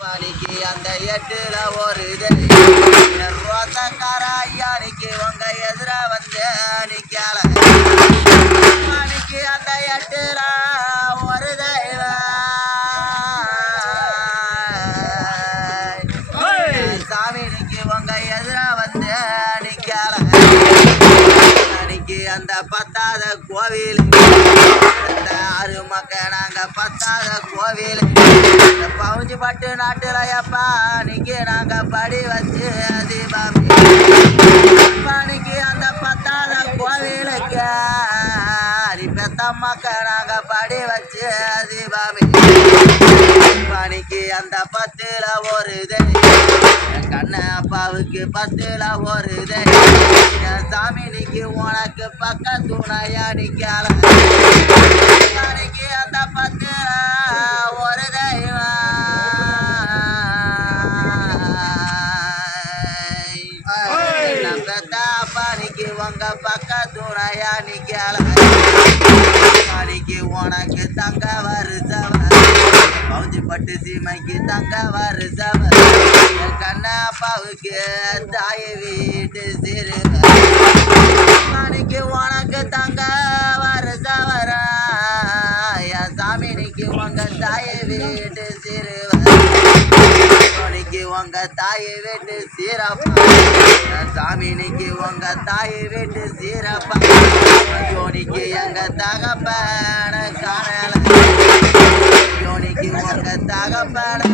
பனிக்கு அந்த எட்டுல ஒரு ரோசக்கார ஐயானிக்கு உங்க எதிர வந்து நிக்கல அந்த எட்டுல ஒரு தெய்வம் சாமினிக்கு உங்க எதிர வந்து நிக்கல அன்னைக்கு அந்த பத்தாத கோவில் ஆறு நாங்க பத்தாத கோவில். பவுஞ்சு பட்டு நாட்டுல எப்பா அன்னைக்கு நாங்க படி வச்சு தீபாவளி அன்னைக்கு அந்த பத்தாத கோவிலுக்கு அரி பெத்த நாங்க படி வச்சு தீபாவளி பணிக்கு அந்த பத்துல ஒரு என் கண்ண அப்பாவுக்கு பத்துல ஒரு சாமி நீக்கு உனக்கு பக்க துணையா நிக்கல. உங்க பக்க துணையா நிக்கல. பணிக்கு உனக்கு தங்க வருசவர். பவுஞ்சி பட்டு சீமைக்கு தங்க வருசவர். கண்ணா அப்பாவுக்கு தாய் வீட்டு சிறு மணிக்கு உனக்கு தங்க வருசவரா. என் சாமினிக்கு உங்க தாய் வீட்டு உங்க தாயை வீட்டு சீரப்பா. என் சாமினிக்கு உங்க தாய் வீட்டு சீரப்பா. யோனிக்கு எங்க தகப்பன காணல. யோனிக்கு உங்க தகப்பன